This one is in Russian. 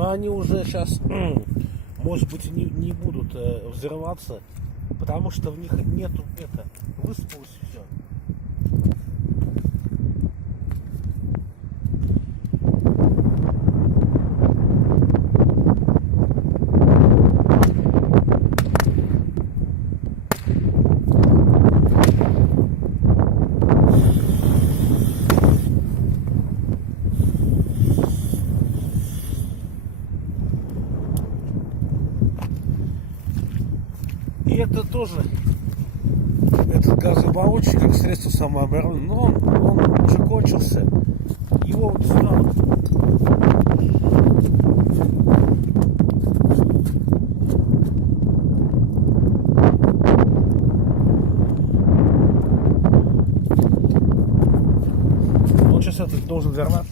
Но они уже сейчас, может быть, не будут взрываться, потому что в них нету высыпалось все. И это тоже, этот газобаллончик как средство самообороны, но он уже кончился. Его вот сюда. Он сейчас этот должен взорваться.